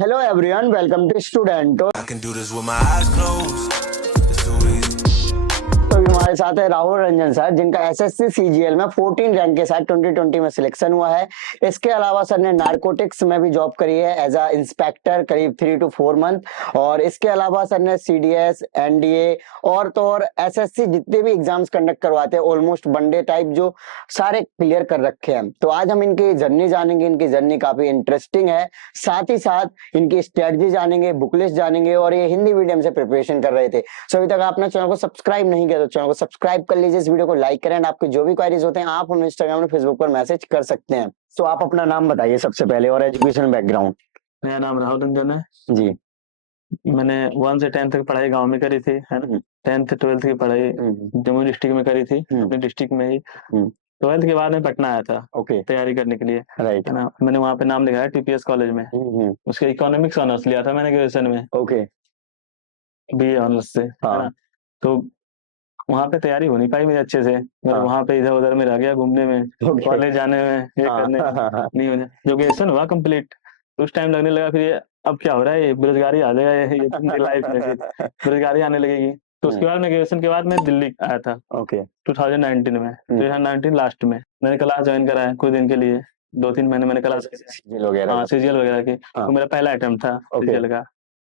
Hello everyone, welcome to Student। I can do this with my eyes closed. It's too easy. तो अभी हमारे साथ है Rahul Ranjan sir, जिनका एसएससी सीजीएल में 14 रैंक के साथ 2020 में सिलेक्शन हुआ है। इसके अलावा सर ने नारकोटिक्स में भी जॉब करी है एज अ इंस्पेक्टर करीब 3 to 4 मंथ। और इसके अलावा सर ने सीडीएस, एनडीए और तो और एसएससी जितने भी एग्जाम्स कंडक्ट करवाते हैं ऑलमोस्ट वनडे टाइप जो सारे क्लियर कर रखे हैं। तो आज हम इनकी जर्नी जानेंगे। इनकी जर्नी काफी इंटरेस्टिंग है, साथ ही साथ इनकी स्ट्रेटजी जानेंगे, बुक लिस्ट जानेंगे। और ये हिंदी मीडियम से प्रिपरेशन कर रहे थे। सो अभी तक आपने चैनल को सब्सक्राइब नहीं किया तो चैनल को सब्सक्राइब कर लीजिए, इस वीडियो को लाइक करें। आपके जो भी क्वेरीज होते हैं आप हमें इंस्टाग्राम और फेसबुक पर मैसेज कर सकते हैं। तो आप अपना नाम बताइए सबसे पहले और एजुकेशन बैकग्राउंड। मेरा नाम राहुल रंजन है जी। मैंने 1 से 10 तक पढ़ाई गांव में करी थी, है ना। 10th 12th की पढ़ाई जमुई डिस्ट्रिक्ट में करी थी, अपने डिस्ट्रिक्ट में ही। 12th के बाद मैं पटना आया था ओके, तैयारी करने के लिए, राइट। है ना। मैंने वहाँ पे नाम लिखाया टीपीएस कॉलेज में। उसके इकोनॉमिक्स ऑनर्स लिया था मैंने ग्रेजुएशन में, ओके, बीए ऑनर्स से, है ना। तो वहाँ पे तैयारी हो नहीं पाई मेरी अच्छे से, मतलब हाँ। वहाँ पे इधर उधर में रह गया, घूमने में, Okay. कॉलेज जाने में, ये हाँ, करने में हाँ, नहीं होने। जो ग्रेजुएशन हुआ कंप्लीट, उस टाइम लगने लगा फिर ये अब क्या हो रहा है, ये बेरोजगारी आ जाएगा ये मेरी लाइफ में, फिर बेरोजगारी आने लगेगी। तो उसके बाद मैं ग्रेजुएशन के बाद मैं दिल्ली आया था ओके, 2019 में, 2019 लास्ट में मैंने क्लास ज्वाइन करा है कुछ दिन के लिए, 2-3 महीने मैंने क्लास सीजीएल वगैरह हाँ सीजीएल वगैरह की। हाँ। तो मेरा पहला अटेम्प्ट था Okay. सीजीएल का।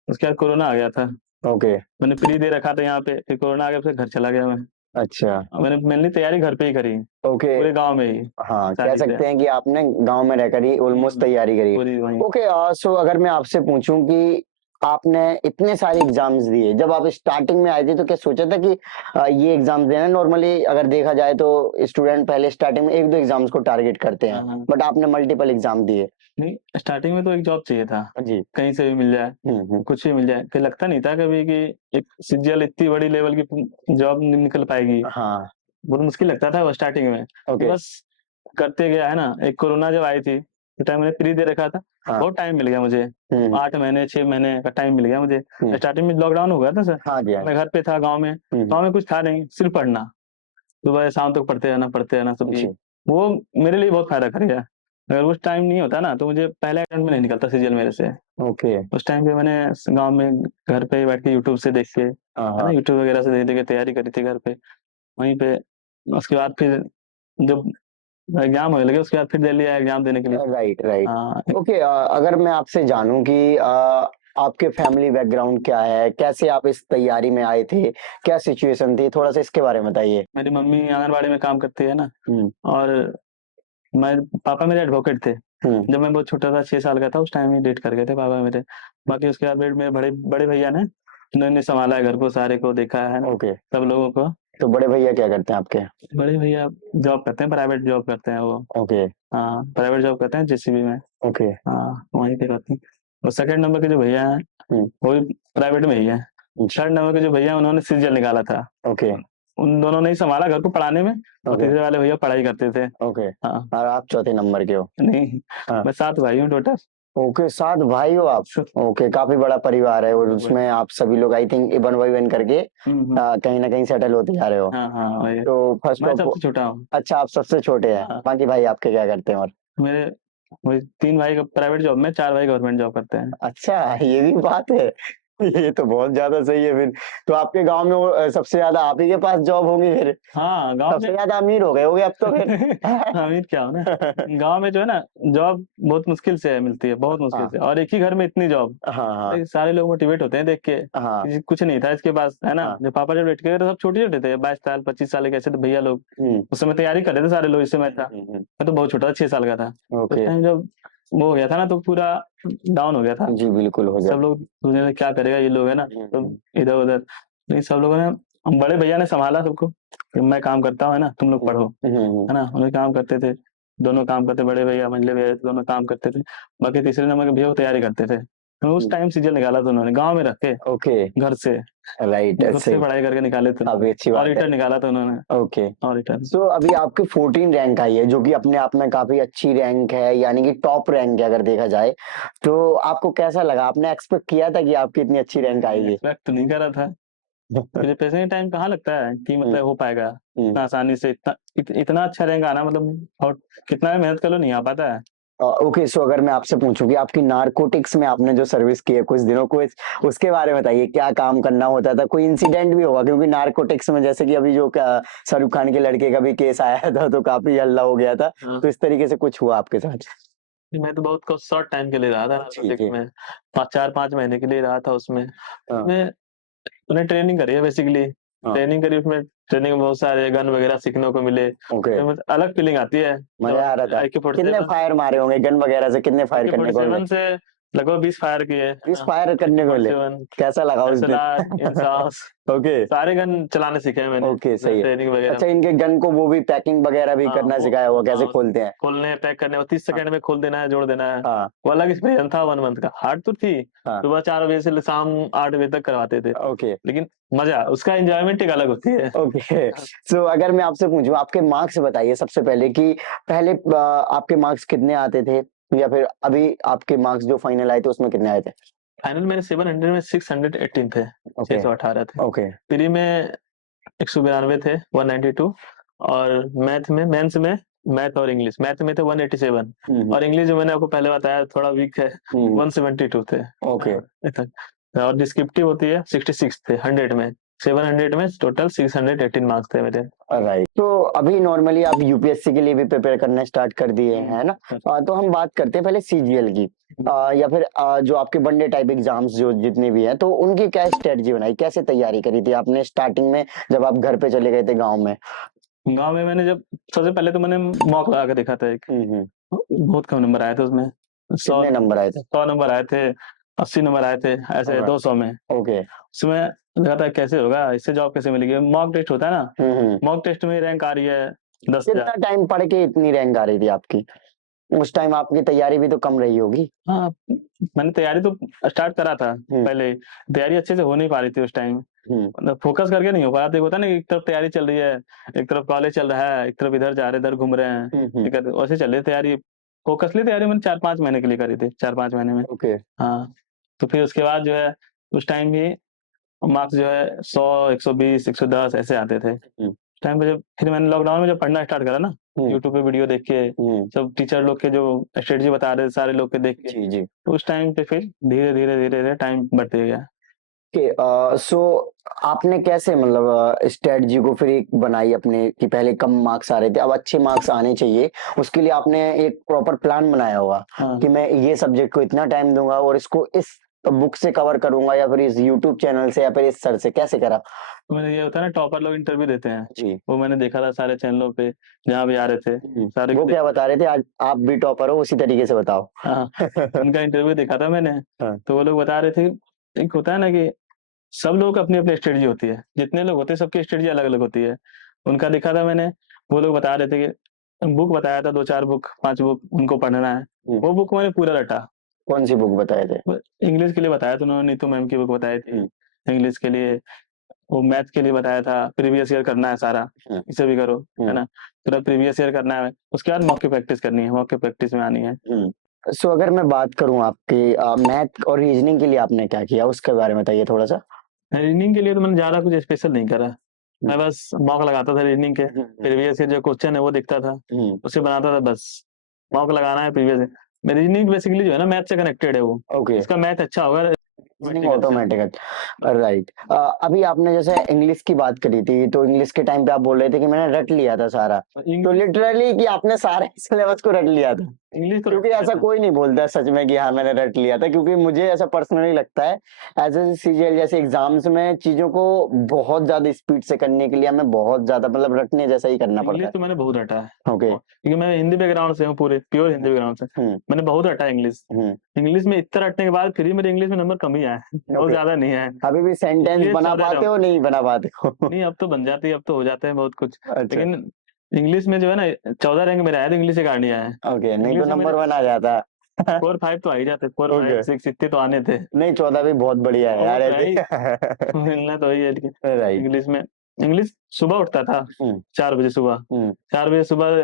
उसके बाद कोरोना आ गया था, ओके, मैंने प्री दे रखा था यहाँ पे, फिर कोरोना आ गया, फिर घर चला गया मैं। अच्छा, मैंने मेनली तैयारी घर पे ही करी, ओके। पूरे गांव में ही हाँ, कह सारी सकते चीजें हैं कि आपने गांव में रहकर ही ऑलमोस्ट तैयारी करी। पूरी वहीं। ओके, सो अगर मैं आपसे पूछूं कि आपने इतने सारे एग्जाम्स दिए, जब आप स्टार्टिंग में आए थे तो क्या सोचा था कि ये एग्जाम देना? नॉर्मली अगर देखा जाए तो स्टूडेंट पहले स्टार्टिंग में 1-2 एग्जाम्स को टारगेट करते हैं, हाँ। बट आपने मल्टीपल एग्जाम दिए। नहीं, स्टार्टिंग में तो एक जॉब चाहिए था, जी। कहीं से भी मिल जाए, कुछ भी मिल जाए। फिर लगता नहीं था कभी कि एक सीजीएल इतनी बड़ी लेवल की जॉब निकल पाएगी, हाँ, बहुत मुश्किल लगता था वो स्टार्टिंग में। ओके, बस करते गया, है ना। एक कोरोना जब आई थी तो टाइम मैंने प्री दे रखा था, हाँ, बहुत टाइम मिल गया मुझे, 8 महीने 6 महीने का टाइम मिल गया मुझे। स्टार्टिंग में लॉकडाउन हो गया था सर, हाँ जी, हाँ मैं घर पे था गाँव में, गाँव में कुछ था नहीं, सिर्फ पढ़ना, सुबह से शाम तक पढ़ते रहना सब जी, ये। वो मेरे लिए बहुत फायदा कर गया। अगर उस टाइम नहीं होता ना तो मुझे पहले अटेम्प्ट में नहीं निकलता सीजीएल मेरे से। ओके, उस टाइम पे मैंने गाँव में घर पे ही बैठ के यूट्यूब से देख के, है ना, हाँ, यूट्यूब वगैरह से देख देख के तैयारी करी थी घर पे, वहीं पे। उसके बाद फिर जब एग्जाम होने लगे उसके बाद फिर दिल्ली आया एग्जाम देने के लिए। Right, right. हाँ, ओके, अगर मैं आपसे जानूं कि आपके फैमिली बैकग्राउंड क्या है, कैसे आप इस तैयारी में आए थे, क्या सिचुएशन थी, थोड़ा सा इसके बारे में बताइए। मेरी मम्मी आंगनबाड़ी में काम करती है ना, और मैं पापा मेरे एडवोकेट थे। जब मैं बहुत छोटा था 6 साल का था उस टाइम ही डेट कर गए थे पापा मेरे। बाकी उसके बाद मेरे बड़े बड़े भैया ने, उन्होंने संभाला है घर को, सारे को देखा है ना, ओके, सब लोगों को। तो बड़े भैया क्या करते हैं आपके? बड़े भैया जॉब करते हैं, प्राइवेट जॉब करते हैं वो। ओके, हाँ, प्राइवेट जॉब करते हैं जेसीबी में। ओके, हाँ, वहीं पे करते हैं। और सेकंड नंबर के जो भैया हैं वो भी प्राइवेट में ही है। थर्ड नंबर के जो भैया उन्होंने सीजीएल निकाला था, ओके, उन दोनों ने ही संभाला घर को पढ़ाने में, और ओके, तीसरे वाले भैया पढ़ाई करते थे। ओके। हाँ, और आप चौथे नंबर के हो? नहीं, हाँ, मैं 7 भाई हूँ टोटल। ओके, 7 भाई हो आप? ओके, काफी बड़ा परिवार है और उसमें आप सभी लोग I think one by one करके कहीं ना कहीं सेटल होते जा रहे हो। हाँ वही। तो फर्स्ट मैं ऑफ सबसे छोटा हूँ। अच्छा, आप सबसे छोटे हैं, हाँ, बाकी भाई आपके क्या करते हैं? और मेरे वही 3 भाई का प्राइवेट जॉब में, 4 भाई गवर्नमेंट जॉब करते हैं। अच्छा, ये भी बात है। ये तो बहुत ज्यादा सही है फिर। तो आपके गांव में सबसे ज्यादा आप ही के पास जॉब होंगी फिर? हाँ, गांव सबसे में ज्यादा अमीर हो गए होगे अब तो फिर। अमीर क्या हो ना, गांव में जो है ना जॉब बहुत मुश्किल से मिलती है, बहुत मुश्किल से, और एक ही घर में इतनी जॉब। हाँ, सारे लोग मोटिवेट होते हैं देख के, हाँ, कुछ नहीं था इसके पास, है ना। हाँ, जब पापा जब लेट के गए तो सब छोटे छोटे थे, 22 साल 25 साल के ऐसे तो भैया लोग हम्म, उस समय तैयारी कर रहे थे सारे लोग, इससे मैं था, मैं तो बहुत छोटा था, 6 साल का था। उस ओके, टाइम जब वो हो गया था ना तो पूरा डाउन हो गया था। जी बिल्कुल हो सब जाए। लोग सोचने लगे क्या करेगा ये लोग, है ना, तो इधर उधर। नहीं, सब लोगों ने, बड़े भैया ने संभाला सबको कि मैं काम करता हूँ, है ना, तुम लोग पढ़ो, है ना। उन्हें काम करते थे, दोनों काम करते, बड़े भैया मंझले भैया दोनों काम करते थे। बाकी तीसरे नंबर के भैया वो तैयारी करते थे। तो उस टाइम सीजन निकाला था उन्होंने गाँव में रख के, ओके, घर से, राइट, खुद से पढ़ाई करके निकाले थे, काफी अच्छी बात है। ऑडिटर निकाला था उन्होंने, ओके, ऑडिटर। सो अभी आपकी 14 रैंक आई है, जो कि अपने आप में काफी अच्छी रैंक है, यानी कि टॉप रैंक है अगर देखा जाए। तो आपको कैसा लगा? आपने एक्सपेक्ट किया था कि आपकी इतनी अच्छी रैंक आएगी? एक्सपेक्ट तो नहीं करा था, प्रिपरेशन टाइम कहाँ लगता है कि मतलब हो पाएगा इतना आसानी से, इतना अच्छा रहेगा ना, मतलब और कितना भी मेहनत कर लो नहीं आ पाता है। ओके, सो अगर मैं आपसे पूछूं कि आपकी नारकोटिक्स में आपने जो सर्विस की है कुछ दिनों को, उसके बारे में बताइए, क्या काम करना होता था, कोई इंसिडेंट भी होगा, क्योंकि नारकोटिक्स में जैसे कि अभी जो शाहरुख खान के लड़के का भी केस आया था तो काफी हल्ला हो गया था, हाँ। तो इस तरीके से कुछ हुआ आपके साथ? मैं तो बहुत कुछ शॉर्ट टाइम के लिए रहा था जी नारकोटिक्स जी। में, 4-5 महीने के लिए रहा था उसमें। हाँ। मैं मैंने ट्रेनिंग करी है बेसिकली। हाँ। ट्रेनिंग करी, उसमें ट्रेनिंग में बहुत सारे गन वगैरह सीखने को मिले। ओके, तो मतलब अलग फीलिंग आती है मजा आ रहा जब था। कितने AK-47 फायर मारे होंगे गन वगैरह से, कितने फायर करने को मिले? AK-47 से लगभग 20 फायर किए, है 20 ना। फायर करने को मिले? AK-47, कैसा लगा उस दिन? SLR, INSAS, okay. सारे गन चलाने सीखे हैं मैंने ओके, सही है। ट्रेनिंग वगैरह अच्छा, में। इनके गन को वो भी पैकिंग वगैरह भी हाँ, करना वो सिखाया होगा, कैसे हाँ, खोलते हैं? खोलने पैक करने और 30 हाँ। सेकंड में खोल देना है, जोड़ देना है। हाँ। वो अलग एक्सपीरियंस था 1 मंथ का। हार्ड तो थी, हाँ। सुबह 4 बजे से शाम 8 बजे तक करवाते थे, ओके। लेकिन मजा, उसका एंजॉयमेंट एक अलग होती है। ओके, सो अगर मैं आपसे पूछूं, आपके मार्क्स बताइए सबसे पहले कि पहले आपके मार्क्स कितने आते थे, या फिर अभी आपके मार्क्स जो फाइनल आए थे उसमें कितने आए थे? फाइनल मेरे 700 में 618 थे, ओके। 618 थे। ओके। प्री में 192 थे, 192। और मैथ में, मेंस में, मैथ और इंग्लिश, मैथ में थे 187। हम्म। और इंग्लिश जो मैंने आपको पहले बताया थोड़ा वीक है, हम्म। 172 थे। ओके। और डिस्क्रिप्टिव होती है 66 थे 100 में। 700 में टोटल 618 मार्क्स थे मेरे। राइट, तो अभी नॉर्मली आप यूपीएससी के लिए भी प्रिपेयर करना स्टार्ट कर दिए हैं, है ना? तो हम बात करते हैं पहले सीजीएल की, या फिर जो आपके वनडे टाइप एग्जाम्स जो जितने भी हैं, तो उनकी क्या स्ट्रेटजी बनाई, कैसे तैयारी करी थी आपने स्टार्टिंग में जब आप घर पे चले गए थे गाँव में? गाँव में मैंने जब सबसे पहले तो मैंने मॉक लगा के देखा था एक, बहुत कम नंबर आए थे उसमें। 100 कितने नंबर आए थे? 100 नंबर आए थे, 80 नंबर आए थे, ऐसे Alright. 200 में। ओके। उसमें लगा था कैसे होगा, इससे जॉब कैसे मिलेगी। मॉक टेस्ट होता है ना, मॉक टेस्ट में रैंक आ रही है 10,000। कितना टाइम पढ़ के इतनी रैंक आ रही थी आपकी? उस टाइम आपकी तैयारी भी तो कम रही होगी। हाँ, मैंने तैयारी तो स्टार्ट करा था पहले, तैयारी अच्छे से हो नहीं पा रही थी उस टाइम, मतलब फोकस करके नहीं हो पा रहा था। होता है ना, एक तरफ तैयारी चल रही है, एक तरफ कॉलेज चल रहा है, एक तरफ इधर जा रहे इधर घूम रहे हैं, ठीक है, वैसे चल रही है तैयारी। फोकसली तैयारी मैंने 4-5 महीने के लिए करी थी, 4-5 महीने में। ओके। हाँ, तो फिर उसके बाद जो है उस टाइम भी मार्क्स जो है 100, 120, 110 ऐसे आते थे। टाइम पे जब फिर मैंने लॉकडाउन में जब पढ़ना स्टार्ट करा ना, यूट्यूब पे वीडियो देख के, सब टीचर लोग के जो स्ट्रेटजी बता रहे थे सारे लोग के देख के, जी जी। तो उस टाइम पे फिर धीरे धीरे धीरे धीरे टाइम बढ़ते गया। सो आपने कैसे मतलब स्ट्रेटजी को फिर एक बनाई अपने कि पहले कम मार्क्स आ रहे थे, अब अच्छे मार्क्स आने चाहिए, उसके लिए आपने एक प्रॉपर प्लान बनाया होगा कि मैं ये सब्जेक्ट को इतना टाइम दूंगा और इसको इस बुक से कवर करूंगा, या फिर इस यूट्यूब चैनल से, या फिर इस सर से, कैसे करा? तो मैंने ये होता है ना, टॉपर लोग इंटरव्यू देते हैं जी। वो मैंने देखा था सारे चैनलों पे जहाँ भी आ रहे थे, सारे वो क्या बता रहे थे, आज आप भी टॉपर हो उसी तरीके से बताओ। हाँ, उनका इंटरव्यू देखा था मैंने। तो वो लोग बता रहे थे, एक होता है ना कि सब लोग अपनी अपनी स्ट्रेटजी होती है, जितने लोग होते हैं सबकी स्ट्रेटजी अलग अलग होती है। उनका देखा था मैंने, वो लोग बता रहे थे कि बुक बताया था 2-4 बुक 5 बुक उनको पढ़ना है, वो बुक मैंने पूरा रटा। कौन सी बुक बताए थे? इंग्लिश के लिए बताया था उन्होंने, नीतू मैम की बुक बताई थी इंग्लिश के लिए। वो मैथ के लिए बताया था, प्रीवियस ईयर करना है सारा, इसे भी करो, है ना, पूरा प्रीवियस ईयर करना है। उसके बाद मॉक की प्रैक्टिस करनी है, मॉक की प्रैक्टिस में आनी है। सो अगर मैं बात करूं आपकी मैथ और रीजनिंग के लिए आपने क्या किया, उसके बारे में बताइए थोड़ा सा। रीजनिंग के लिए तो मैंने ज्यादा कुछ स्पेशल नहीं करा, मैं बस मॉक लगाता था रीजनिंग के, प्रीवियस ईयर जो क्वेश्चन है वो दिखता था, उसे बनाता था बस। मॉक लगाना है प्रीवियस ईयर में। रीजनिंग बेसिकली जो है ना मैथ से कनेक्टेड है वो, ओके। इसका मैथ अच्छा होगा ऑटोमेटिक। राइट, अभी आपने जैसे इंग्लिश की बात करी थी, तो इंग्लिश के टाइम पे आप बोल रहे थे कि मैंने रट लिया था सारा, तो लिटरली कि आपने सारे सिलेबस को रट लिया था? इंग्लिश, क्योंकि ऐसा कोई नहीं बोलता सच में कि हाँ मैंने रट लिया था, क्योंकि मुझे ऐसा पर्सनली लगता है एज ए सीजीएल जैसे एग्जाम्स में चीजों को बहुत ज्यादा स्पीड से करने के लिए हमें बहुत ज्यादा मतलब रटने जैसा ही करना पड़ता इंग्लिश है। तो मैंने बहुत रटा है, ओके। क्योंकि मैं हिंदी बैकग्राउंड से हूँ, पूरे प्योर हिंदी बैकग्राउंड से, मैंने बहुत रटा इंग्लिश। इंग्लिश में इतना रटने के बाद फिर मेरे इंग्लिश में नंबर कम ही आए, बहुत ज्यादा नहीं आए। अभी भी सेंटेंस इंग्लिश बना 14 पाते हो, नहीं बना पाते हो? नहीं, अब तो बन जाती है, अब तो हो जाते हैं बहुत कुछ, अच्छा। लेकिन इंग्लिश में जो है ना 14 रैंक मेरा आया तो इंग्लिश से गाड़ी आया है। ओके, नहीं तो इंग्लिश में नंबर मेरे 1 आ जाता। 4-5 तो आ ही जाते, 4, ओके। 5, 6 इतने तो आने थे। नहीं, 14 भी बहुत बढ़िया है वो यार तो है ही, ऐसे। मिलना तो ही है राइट। इंग्लिश में। इंग्लिश सुबह उठता था 4 बजे सुबह, 4 बजे सुबह,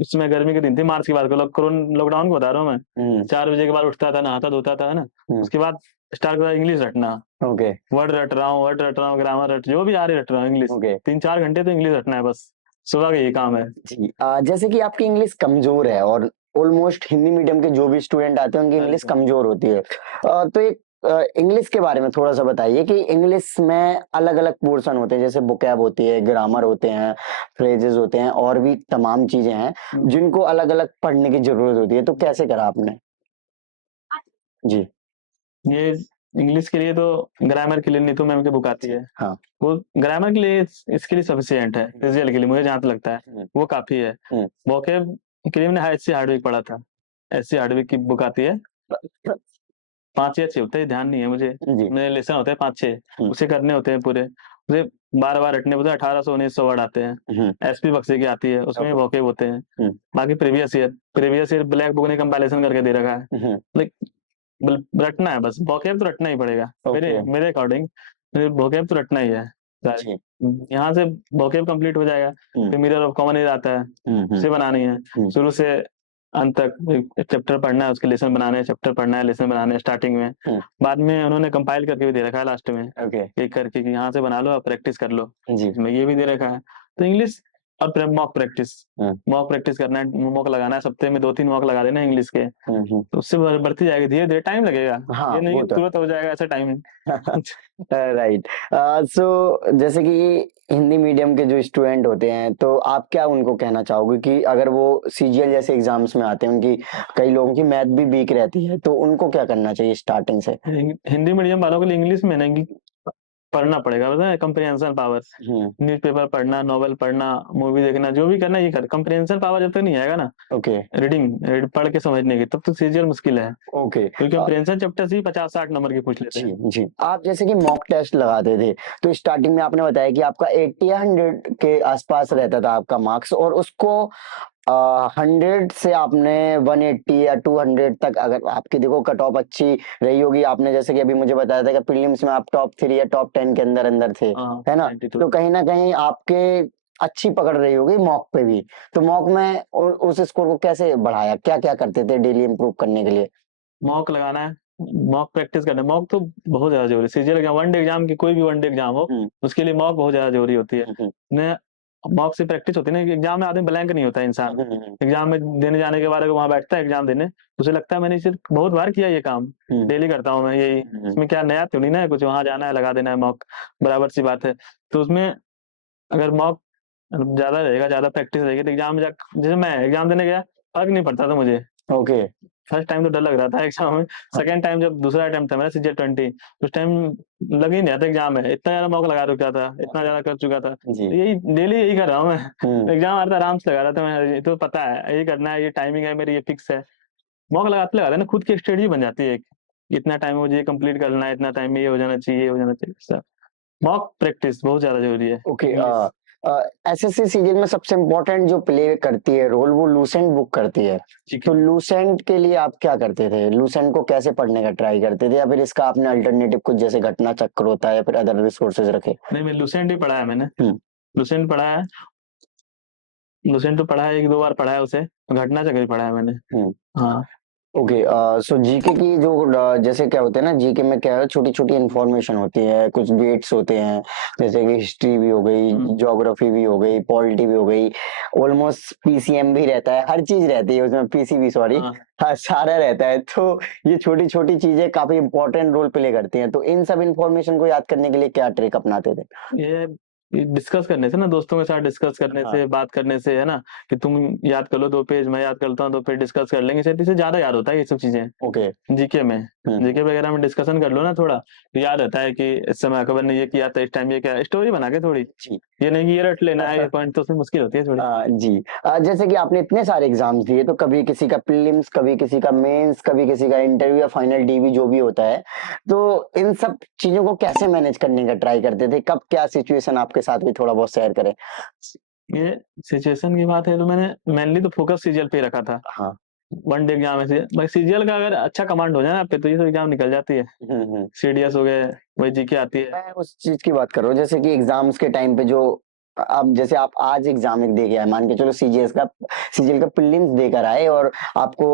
उसमें गर्मी के दिन थे, मार्च की बात करो, लॉकडाउन को बता रहा हूँ मैं। 4 बजे के बाद उठता था, नहाता धोता था, है ना, उसके बाद स्टार्ट करा इंग्लिश रटना। ओके। वर्ड रट रहा हूँ, ग्रामर रट, जो भी आ रही रट रहा हूँ इंग्लिश। ओके। 3-4 घंटे तो इंग्लिश रटना है बस, सुबह का यही काम है। जी, जैसे कि आपकी इंग्लिश कमजोर है और ऑलमोस्ट हिंदी मीडियम के जो भी स्टूडेंट आते हैं उनकी इंग्लिश कमजोर होती है। तो एक इंग्लिश के बारे में थोड़ा सा बताइए कि इंग्लिश में अलग अलग पोर्शन होते हैं, जैसे बुकैब होती है, ग्रामर होते हैं, फ्रेजेस होते हैं, और भी तमाम चीजें हैं जिनको अलग अलग पढ़ने की जरूरत होती है। तो कैसे करा आपने? जी। ये इंग्लिश के लिए तो ग्रामर के लिए नीतू मैम की बुक आती है, हाँ। वो ग्रामर के लिए इसके लिए सफिशिएंट है, रिजल्ट के लिए मुझे जहाँ तक लगता है वो काफी है। वोकेब के लिए मैंने एससी हार्डविक पढ़ा था, एससी हार्डविक की बुक आती है, 5 या 6 होते हैं, ध्यान नहीं है मुझे, जी। मेरे लेसन होते हैं 5-6, उसे करने होते हैं पूरे, उसे बार बार रटने होते हैं, 1800-1900 वर्ड आते हैं। एसपी बक्से की आती है, उसमें वोकेब होते हैं। बाकी प्रीवियस ईयर ब्लैक बुक ने कंपाइलेशन करके दे रखा है, लाइक रटना है बस, वोकैब तो रटना ही पड़ेगा मेरे मेरे अकॉर्डिंग, वोकैब तो रटना ही है। यहाँ से वोकैब कंप्लीट हो जाएगा, फिर मिरर ऑफ कॉमन एज आता है, उसे बनानी है शुरू से अंत तक, चैप्टर पढ़ना है, उसके लेसन बनाने हैं, चैप्टर पढ़ना है, लेसन बनाने हैं स्टार्टिंग में, बाद में उन्होंने कंपाइल करके भी दे रखा है लास्ट में, एक करके कि यहाँ से बना लो, प्रैक्टिस कर लो, इसमें ये भी दे रखा है। तो इंग्लिश और मॉक प्रैक्टिस करना है, मॉक लगाना है, सप्ताह में 2-3 मॉक लगा देना इंग्लिश के, तो उससे बढ़ती जाएगी, धीरे धीरे टाइम लगेगा, ये नहीं तुरंत हो जाएगा ऐसा टाइम। राइट। सो जैसे कि हिंदी मीडियम के जो स्टूडेंट होते हैं, तो आप क्या उनको कहना चाहोगे कि अगर वो सीजीएल जैसे एग्जाम्स में आते हैं, उनकी कई लोगों की मैथ भी वीक रहती है, तो उनको क्या करना चाहिए स्टार्टिंग से? हिंदी मीडियम वालों के लिए इंग्लिश में नहीं पढ़ना पड़ेगा, पता है, कंप्रिहेंशन पावर, न्यूज़पेपर पढ़ना, नॉवेल पढ़ना, मूवी देखना, जो भी करना ये कर, कंप्रिहेंशन पावर जब तक नहीं आएगा ना, रीडिंग पढ़ के समझने की, तब तक सीजीएल मुश्किल है, क्योंकि कंप्रिहेंशन चैप्टर से ही 50-60 नंबर की पूछ लेते हैं। जी। आप जैसे कि मॉक टेस्ट लगाते थे, तो स्टार्टिंग में आपने बताया कि आपका 80 या 100 के आसपास रहता था आपका मार्क्स, और उसको 100 से आपने 180 या 200 तक, अगर आपकी देखो कट ऑफ अच्छी रही होगी, आपने जैसे कि अभी मुझे बताया था कि प्रीलिम्स में आप टॉप 3 या टॉप 10 के अंदर अंदर थे, है ना? तो कहीं ना कहीं आपके अच्छी पकड़ रही होगी मॉक पे भी। तो मॉक में उस स्कोर को कैसे बढ़ाया, क्या क्या करते थे डेली इम्प्रूव करने के लिए? मॉक लगाना है, मॉक प्रैक्टिस करना है, मॉक तो बहुत ज्यादा जरूरी है, सीजीएल एग्जाम, वनडे एग्जाम की, कोई भी वनडे एग्जाम हो, उसके लिए मॉक बहुत ज्यादा जरूरी होती है। मॉक से प्रैक्टिस होती है ना, एग्जाम में आदमी ब्लैंक नहीं होता इंसान, एग्जाम में देने जाने के बाद अगर वहां बैठता है एग्जाम देने, उसे लगता है मैंने इसे बहुत बार किया ये काम, डेली करता हूँ मैं यही, इसमें क्या नया तो नहीं ना है कुछ, वहां जाना है लगा देना है मॉक, बराबर सी बात है। तो उसमें अगर मॉक ज्यादा रहेगा, ज्यादा प्रैक्टिस रहेगी, तो एग्जाम में जैसे मैं एग्जाम देने गया, फर्क नहीं पड़ता था मुझे। फर्स्ट टाइम तो डर लग रहा था एग्जाम में, सेकंड टाइम जब दूसरा अटेम्प्ट था मेरा सीजीएल 20, उस टाइम लग ही नहीं रहा था एग्जाम में, इतना ज्यादा मौका लगा चुका था, इतना ज्यादा कर चुका था, तो यही डेली यही कर रहा हूँ मैं, एग्जाम आता आराम से लगा रहा था मैं, तो पता है यही करना है, ये टाइमिंग है मेरी, ये फिक्स है, मौका लगाते ना खुद की स्ट्रेटजी बन जाती है एक, इतना टाइम मुझे ये कंप्लीट करना है, इतना टाइम में ये हो जाना चाहिए, ये हो जाना चाहिए, मॉक प्रैक्टिस बहुत ज्यादा जरूरी है। एसएससी सीजीएल में सबसे इम्पोर्टेंट जो प्ले करती है रोल, वो लूसेंट बुक करती है। तो लूसेंट के लिए आप क्या करते थे? लूसेंट को कैसे पढ़ने का ट्राई करते थे, या फिर इसका आपने अल्टरनेटिव कुछ जैसे घटना चक्र होता है या फिर अदर रिसोर्सेज रखे? नहीं, मैं लूसेंट ही पढ़ा है मैंने, लूसेंट पढ़ा है, लूसेंट तो पढ़ा है, 1-2 बार पढ़ा है उसे, घटना चक्र पढ़ा है मैंने। हाँ। ओके। सो जीके की जो जैसे क्या होते हैं ना, जीके में क्या है, छोटी छोटी इन्फॉर्मेशन होती है, कुछ डेट्स होते हैं, जैसे कि हिस्ट्री भी हो गई, ज्योग्राफी भी हो गई, पॉलिटी भी हो गई, ऑलमोस्ट पीसीएम भी रहता है, हर चीज रहती है उसमें, पीसीबी सॉरी, हाँ सारा रहता है। तो ये छोटी छोटी चीजें काफी इंपॉर्टेंट रोल प्ले करती हैं। तो इन सब इन्फॉर्मेशन को याद करने के लिए क्या ट्रिक अपनाते थे? ये डिस्कस करने से ना, दोस्तों के साथ डिस्कस करने से, बात करने से, है ना, कि तुम याद कर लो 2 पेज, मैं याद करता हूँ, तो फिर डिस्कस कर लेंगे, इससे ज्यादा याद होता है ये सब चीजें। जीके में, जीके वगैरह में डिस्कशन कर लो ना थोड़ा, तो याद रहता है कि इस समय अकबर ने ये किया था, इस टाइम ये क्या, स्टोरी बना के थोड़ी, ये नहीं कि ये रट लेना है पॉइंट, तो उसमें मुश्किल होती है थोड़ी। जी। जैसे कि आपने इतने सारे एग्जाम्स दिए, तो कभी किसी का प्रीलिम्स, कभी किसी का मेंस, कभी किसी का इंटरव्यू या फाइनल डीवी जो भी होता है, तो इन सब चीजों को कैसे मैनेज करने का ट्राई करते थे? कब क्या सिचुएशन आपके साथ भी थोड़ा बहुत शेयर करें। ये सिचुएशन की बात है, तो मैंने मेनली तो फोकस सीजीएल पे ही रखा था। हाँ। वनडे एग्जाम है, भाई सीजीएल का अगर अच्छा कमांड हो जाए ना पे, तो ये तो एग्जाम निकल जाती है। सीडीएस हो गए, वही जीके आती है। मैं उस चीज की बात कर रहा हूँ, जैसे कि एग्जाम्स के टाइम पे जो अब जैसे आप आज एग्जाम एक दे के आए, मान के चलो सीजीएल का प्रीलिम्स देकर आए और आपको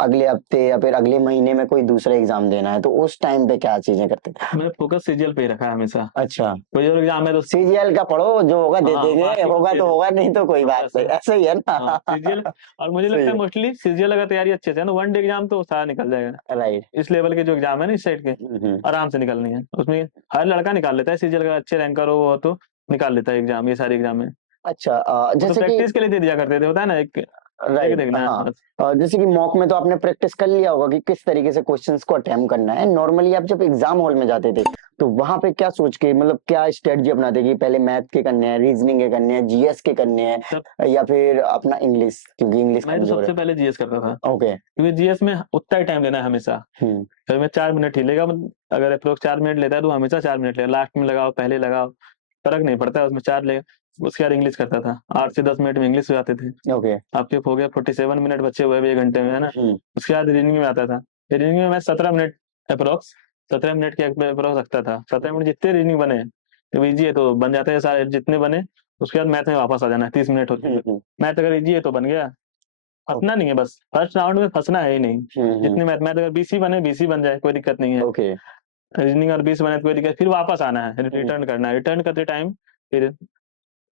अगले हफ्ते या फिर अगले महीने में कोई दूसरा एग्जाम देना है, तो उस टाइम पे क्या चीजें करते थे? मैं फोकस सीजीएल पे ही रखा है हमेशा। अच्छा, कोई और एग्जाम है तो सीजीएल का पढ़ो, जो होगा दे हाँ, देंगे, बाकी होगा फिर तो होगा, नहीं तो कोई बात नहीं, ऐसा ही है हाँ ना। सीजीएल। और मुझे सही लगता है है। मोस्टली सीजीएल अगर तैयारी अच्छे से है ना, वन डे एग्जाम तो सारा निकल जाएगा। राइट। इस लेवल के जो एग्जाम है ना इस साइड के, आराम से निकलनी है। उसमें हर लड़का निकाल लेता है सीजीएल का, अच्छे रैंकर हो वो तो निकाल लेता है एग्जाम, ये सारे एग्जाम में। अच्छा, वो तो जैसे कि प्रैक्टिस के लिए दे दिया करते थे, होता है ना एक राइट, देखना है हाँ, बस। जैसे कि मॉक में तो आपने प्रैक्टिस कर लिया होगा कि किस तरीके से क्वेश्चंस को अटेम्प्ट करना है। नॉर्मली आप जब एग्जाम हॉल में जाते थे तो वहां पे क्या सोच के, मतलब क्या स्ट्रेटजी अपनाते कि पहले मैथ के करने हैं, रीजनिंग के करने हैं, जीएस के करने तब हैं, या फिर अपना इंग्लिश, क्योंकि इंग्लिश मैं तो कमजोर सबसे है? पहले जीएस करता था, ओके। क्योंकि जीएस में उतना ही टाइम लेना है हमेशा। हम्म। फिर में 4 मिनट ही लेगा, अगर अप्रोक्स 4 मिनट लेता है तो हमेशा 4 मिनट लेगा, लास्ट में लगाओ पहले लगाओ, फर्क नहीं पड़ता है उसमें, 4 ले। उसके बाद इंग्लिश करता था, 8 से 10 मिनट में इंग्लिश हो जाते थे। ओके। आपके हो गया 47 मिनट बचे हुए 1 घंटे में, है ना। हम्म। उसके बाद रीडिंग में आता था, रीडिंग में मैं 17 मिनट अप्रोक्स, 17 मिनट के अप्रोक्स रखता था। 17 मिनट जितने रीडिंग बने तो इजी है तो बन जाते हैं सारे जितने बने। उसके बाद मैथ में वापस आ जाना है, 30 मिनट होती है। मैथ अगर इजी है तो बन गया, फंसना नहीं है बस, फर्स्ट राउंड में फंसना है ही नहीं। जितने मैथ मैथ अगर बीसी बने बीसी बन जाए कोई दिक्कत नहीं है। ओके। रीजनिंग और 20 बने तो कोई दिक्कत, फिर वापस आना है, रिटर्न करना है, रिटर्न करते टाइम फिर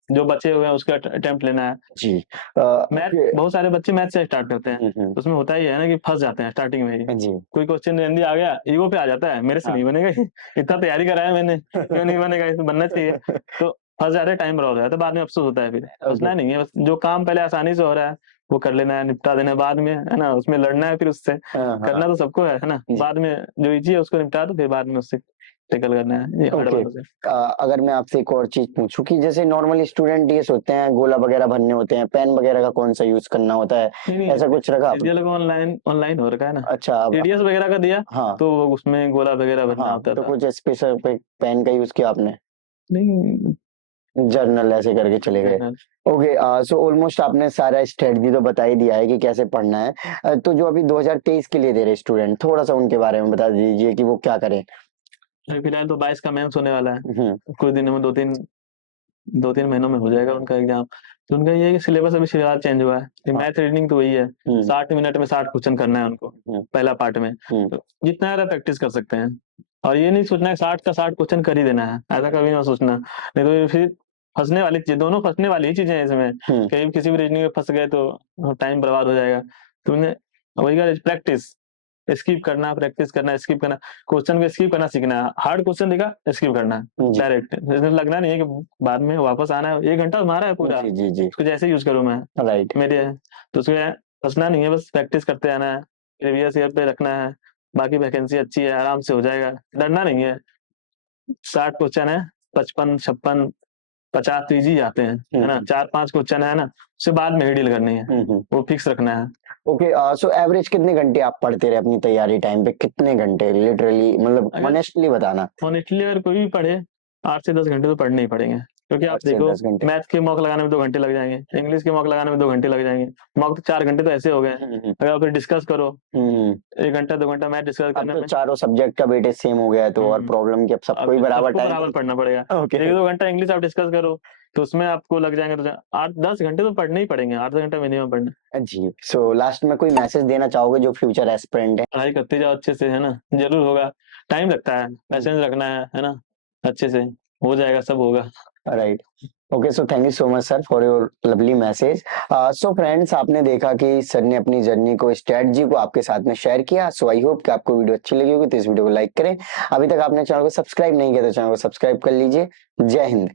जो बचे हुए हैं उसका अटेम्प्ट लेना है। जी। Math okay. बहुत सारे बच्चे मैथ से स्टार्ट करते हैं, तो उसमें होता ही है ना कि फंस जाते हैं स्टार्टिंग में ही। जी। कोई क्वेश्चन हिंदी आ गया, ईगो पे आ जाता है, मेरे से नहीं बनेगा ये, इतना तैयारी कराया मैंने, क्यों नहीं बनेगा, इसमें बनना चाहिए। तो फंस जाते हैं, टाइम बर्बाद हो जाता है, बाद में अफसोस होता है। फिर फंसना नहीं है, बस जो काम पहले आसानी से हो रहा है वो कर लेना है, निपटा देना है, बाद में है ना उसमें लड़ना है फिर उससे, करना तो सबको है ना। बाद में जो इजी है उसको निपटा दो, फिर बाद में उससे टैकल करना है ये हार्ड ओके। वालों से। अगर मैं आपसे एक और चीज पूछूं कि जैसे नॉर्मली स्टूडेंट ये सोचते हैं गोला वगैरह भरने होते हैं, पेन वगैरह का कौन सा यूज करना होता है, नहीं ऐसा कुछ रखा आपने? सीजीएल को ऑनलाइन ऑनलाइन हो रखा है ना, अच्छा, टीडीएस वगैरह का दिया हाँ, तो उसमें गोला वगैरह भरना हाँ, होता तो था। कुछ स्पेशल पेन का यूज किया आपने? नहीं जर्नल ऐसे करके चले गए? जनरल। ओके। सो ऑलमोस्ट आपने सारा स्ट्रेटजी तो बता ही दिया है कि कैसे पढ़ना है। तो जो अभी 2023 के लिए दे रहे स्टूडेंट, थोड़ा सा उनके बारे में बता दीजिए कि वो क्या करें। फिलहाल तो 22 का मेंस होने वाला है, हम्म। कुछ दिनों में 2-3 महीनों में हो जाएगा उनका एग्जाम। तो उनका ये है कि सिलेबस अभी फिलहाल चेंज हुआ है, हाँ। मैथ रीडिंग तो वही है, 60 मिनट में 60 क्वेश्चन करना है उनको पहला पार्ट में। तो जितना ज्यादा प्रैक्टिस कर सकते हैं, और ये नहीं सोचना है 60 का 60 क्वेश्चन कर ही देना है, ऐसा कभी ना सोचना, नहीं तो ये फिर फंसने वाली चीज, दोनों फंसने वाली ही चीजें हैं इसमें। कहीं किसी भी रीजनिंग में फंस गए तो टाइम बर्बाद हो जाएगा। तो उन्हें वही प्रैक्टिस, स्किप करना, प्रैक्टिस करना, स्किप करना, क्वेश्चन को स्किप करना सीखना है। हार्ड क्वेश्चन देखा स्किप करना है डायरेक्ट, इसमें लगना नहीं है कि बाद में वापस आना है। 1 घंटा हमारा है पूरा, जी, जी, जी। उसको जैसे यूज करूँ मैं, राइट। मेरे तो उसमें फंसना नहीं है, बस प्रैक्टिस करते आना है, प्रीवियस ईयर पे रखना है। बाकी वैकेंसी अच्छी है, आराम से हो जाएगा, डरना नहीं है। 60 क्वेश्चन है, 55, 56, 50 तो इजी आते हैं, है ना। 4-5 क्वेश्चन है ना, उससे बाद में ही डील करनी है, वो फिक्स रखना है। ओके। सो एवरेज कितने घंटे आप पढ़ते रहे अपनी तैयारी टाइम पे? कितने घंटे लिटरली, मतलब अगर ऑनेस्टली बताना। ऑनेस्टली अगर कोई भी पढ़े 8 से 10 घंटे तो पढ़ने ही पड़ेंगे, क्योंकि आप 8 से देखो 10 घंटे। मैथ के मॉक लगाने में 2 घंटे लग जाएंगे, इंग्लिश के मॉक लगाने में 2 घंटे लग जाएंगे, मॉक तो 4 घंटे तो ऐसे हो गए। अगर आप फिर डिस्कस करो 1 घंटा 2 घंटा मैथ डिस्कस अब करने तो में, चारों सब्जेक्ट का वेटेज सेम हो गया है, तो और प्रॉब्लम की अब सबको ही बराबर सबको टाइम। बराबर पढ़ना पड़ेगा। ओके। 1-2 घंटा इंग्लिश आप डिस्कस करो तो उसमें आपको लग जाएंगे तो 8-10 घंटे तो पढ़ने ही पड़ेंगे, 8-10 घंटा मिनिमम पढ़ना। जी। सो लास्ट में कोई मैसेज देना चाहोगे जो फ्यूचर एस्पिरेंट है? पढ़ाई करते जाओ अच्छे से, है ना, जरूर होगा, टाइम लगता है, पैसेंस रखना है ना, अच्छे से हो जाएगा, सब होगा। Right. Okay, so thank you so much sir for your lovely message. So friends, आपने देखा कि सर ने अपनी जर्नी को, स्ट्रेटजी को आपके साथ में शेयर किया। सो आई होप कि आपको वीडियो अच्छी लगी होगी, तो इस वीडियो को लाइक करें। अभी तक आपने चैनल को सब्सक्राइब नहीं किया तो चैनल को सब्सक्राइब कर लीजिए। जय हिंद।